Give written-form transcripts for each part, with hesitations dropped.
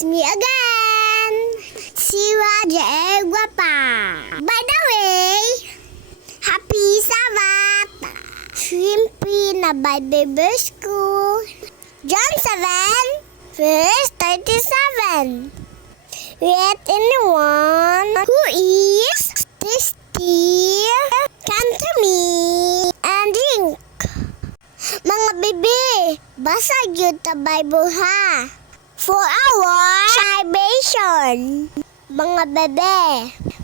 It's me again, si Raja Guapa. By the way, happy Sabbath! Shrimpy na Bible School. John 7, verse 37. Let anyone who is thirsty come to me and drink. Mga bebe, basa yun ta Bible ha. For our salvation. Mga bebe,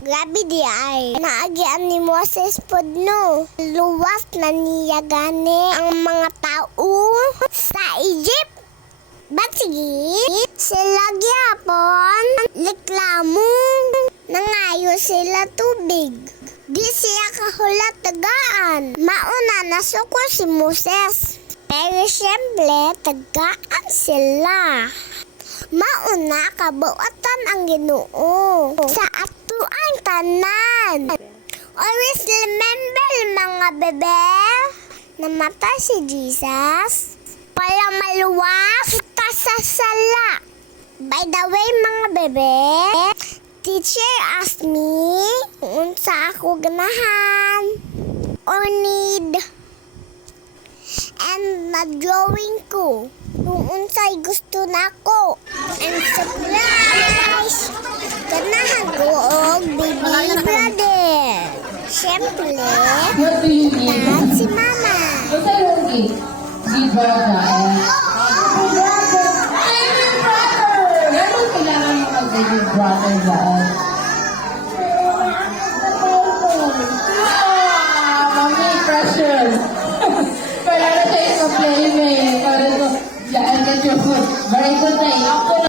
grabe di ay. Naagian ni Moses pod no. Luwas na niya gani ang mga tao sa Egypt. Ba't sige? Sila gyapon, reklamo, nangayo sila tubig. Di siya kahulat tagaan. Mauna na suko si Moses. Pero siyempre, tagaan sila. Mauna kabuotan ang Ginoo sa ato ang tanan. Always remember mga bebe, namatay si Jesus para maluwas ka sa sala. By the way mga bebe, teacher asked me kung sa ako ganahan or need and na-drawing ko kung unsay gusto nako. And surprise! Ganahan ko og baby brother. Siyempre, ganahan si mama. Basta Yogi, si brother. Baby brother! Ganun kailangan mo mag-baby brother dyan. Mami, pressure. Kailangan siya isa playmate. Para ito, dyan ka siya. Very good na. Ako